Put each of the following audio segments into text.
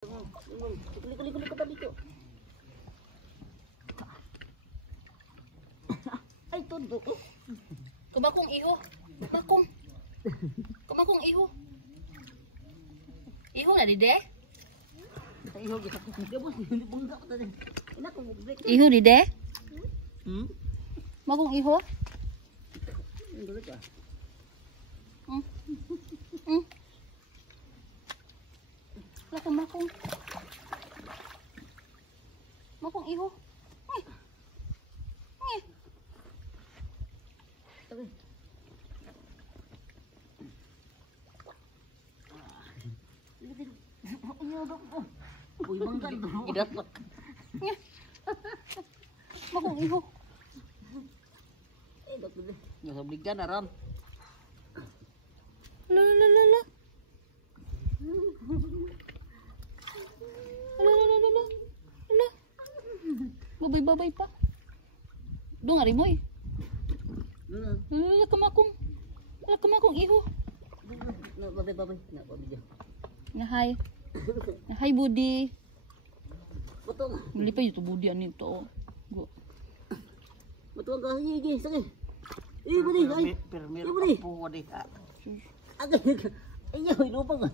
Kuli ka dito. Ay, todo. Kumakong iho. Kumakong. Kumakong iho. Iho na dide? Iho kita. Gabos hindi bangga ka tadi. Ina ko break. Iho dide? Makong iho? Dulu ka. Makong. Makong iho. Okay. Uy, bangga dulu. Gidatlak. Makong iho. Dok dulu. Nasa bigyan na ram. Lala. Babay pa. Doon nga rimoy. Lala kamakong. Lala kamakong iho. Babay. Nahay. Nahay Budi. Betul. Beli pa yung Budi ani to. Betul ka sige. Budi, ay. Budi. Budi. Agak. Iya, lupa ka.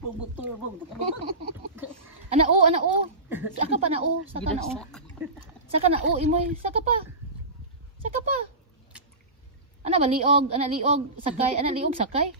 Betul bang. Anak o. Saka pa na o. Saka na o imoy. Saka pa. Anak ba liog? Anak liog sakay. Ano sakay?